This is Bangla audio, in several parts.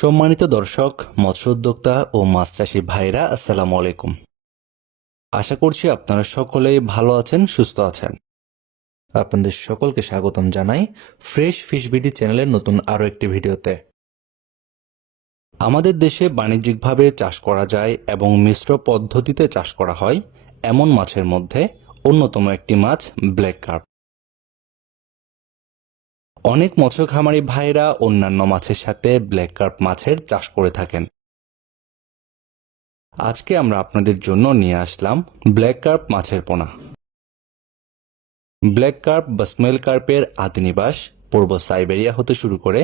সম্মানিত দর্শক, মৎস্য উদ্যোক্তা ও মাছ চাষী ভাইরা, আসসালামু আলাইকুম। আশা করছি আপনারা সকলেই ভালো আছেন, সুস্থ আছেন। আপনাদের সকলকে স্বাগতম জানাই ফ্রেশ ফিশ বিডি চ্যানেলের নতুন আরও একটি ভিডিওতে। আমাদের দেশে বাণিজ্যিকভাবে চাষ করা যায় এবং মিশ্র পদ্ধতিতে চাষ করা হয় এমন মাছের মধ্যে অন্যতম একটি মাছ ব্ল্যাক কার্প। অনেক মৎস্য খামারি ভাইরা অন্যান্য মাছের সাথে ব্ল্যাক কার্প মাছের চাষ করে থাকেন। আজকে আমরা আপনাদের জন্য নিয়ে আসলাম ব্ল্যাক কার্প মাছের পোনা। ব্ল্যাক কার্প বা স্মেল কার্পের আদি নিবাস পূর্ব সাইবেরিয়া হতে শুরু করে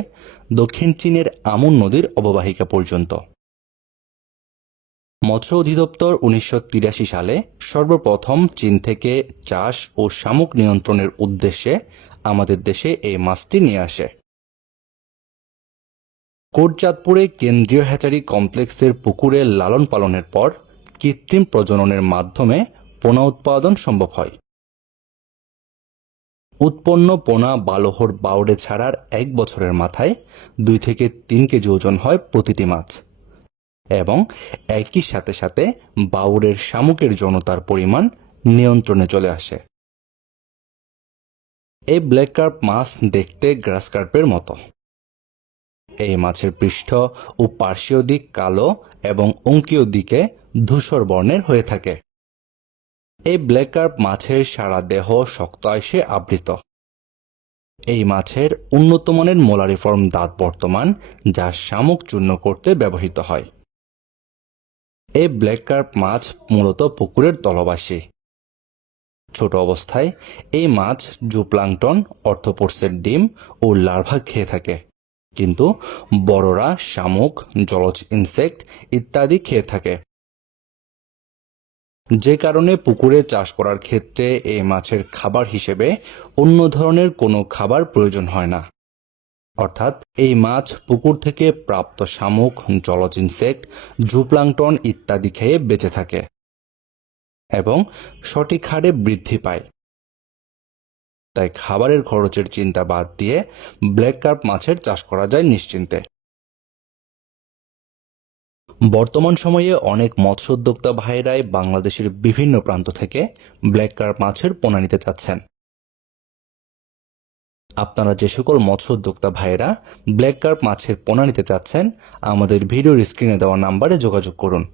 দক্ষিণ চীনের আমুন নদীর অববাহিকা পর্যন্ত। মৎস্য অধিদপ্তর 1983 সালে সর্বপ্রথম চীন থেকে চাষ ও শামুক নিয়ন্ত্রণের উদ্দেশ্যে আমাদের দেশে এই মাছটি নিয়ে আসে। কোটচাঁদপুরে কেন্দ্রীয় হ্যাচারি কমপ্লেক্সের পুকুরে লালন পালনের পর কৃত্রিম প্রজননের মাধ্যমে পোনা উৎপাদন সম্ভব হয়। উৎপন্ন পোনা বালহর বাউড়ে ছাড়ার 1 বছরের মাথায় 2 থেকে 3 কেজি ওজন হয় প্রতিটি মাছ, এবং একই সাথে সাথে বাউড়ের শামুকের যৌনতার পরিমাণ নিয়ন্ত্রণে চলে আসে। এই ব্ল্যাক কার্প মাছ দেখতে গ্রাস কার্পের মতো। এই মাছের পৃষ্ঠ ও পার্শ্বীয় দিক কালো এবং অঙ্কীয় দিকে ধূসর বর্ণের হয়ে থাকে। এই ব্ল্যাক কার্প মাছের সারা দেহ শক্ত আঁশে আবৃত। এই মাছের উন্নত মানের মোলারিফর্ম দাঁত বর্তমান, যা শামুক চূর্ণ করতে ব্যবহৃত হয়। এই ব্ল্যাক কার্প মাছ মূলত পুকুরের তলবাসী। ছোট অবস্থায় এই মাছ জুপ্লাঙ্কটন, অর্থোপোডসের ডিম ও লার্ভা খেয়ে থাকে, কিন্তু বড়রা শামুক, জলজ ইনসেক্ট ইত্যাদি খেয়ে থাকে। যে কারণে পুকুরে চাষ করার ক্ষেত্রে এই মাছের খাবার হিসেবে অন্য ধরনের কোনো খাবার প্রয়োজন হয় না। অর্থাৎ এই মাছ পুকুর থেকে প্রাপ্ত শামুক, জলজ ইনসেক্ট, জুপ্লাঙ্কটন ইত্যাদি খেয়ে বেঁচে থাকে এবং সঠিক হারে বৃদ্ধি পায়। তাই খাবারের খরচের চিন্তা বাদ দিয়ে ব্ল্যাক কার্প মাছের চাষ করা যায় নিশ্চিন্তে। বর্তমান সময়ে অনেক মৎস্য উদ্যোক্তা ভাইরাই বাংলাদেশের বিভিন্ন প্রান্ত থেকে ব্ল্যাক কার্প মাছের পোনা নিতে চাচ্ছেন। আপনারা যে সকল মৎস্য উদ্যোক্তা ভাইরা ব্ল্যাক কার্প মাছের পোনা নিতে চাচ্ছেন, আমাদের ভিডিওর স্ক্রিনে দেওয়া নাম্বারে যোগাযোগ করুন।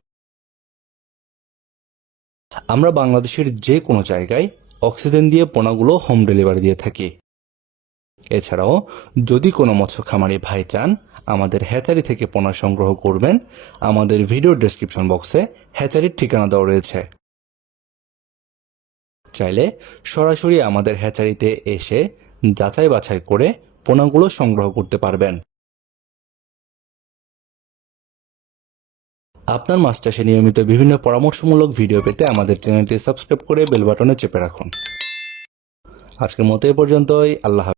আমরা বাংলাদেশের যে কোনো জায়গায় অক্সিজেন দিয়ে পোনাগুলো হোম ডেলিভারি দিয়ে থাকি। এছাড়াও যদি কোনো মৎস্য খামারি ভাই চান আমাদের হ্যাচারি থেকে পোনা সংগ্রহ করবেন, আমাদের ভিডিও ডেসক্রিপশন বক্সে হ্যাচারির ঠিকানা দেওয়া রয়েছে। চাইলে সরাসরি আমাদের হ্যাচারিতে এসে যাচাই বাছাই করে পোনাগুলো সংগ্রহ করতে পারবেন। আপনার মাছ চাষে নিয়মিত বিভিন্ন পরামর্শমূলক ভিডিও পেতে আমাদের চ্যানেলটি সাবস্ক্রাইব করে বেল বাটনে চেপে রাখুন। আজকের মতো এ পর্যন্তই। আল্লাহ।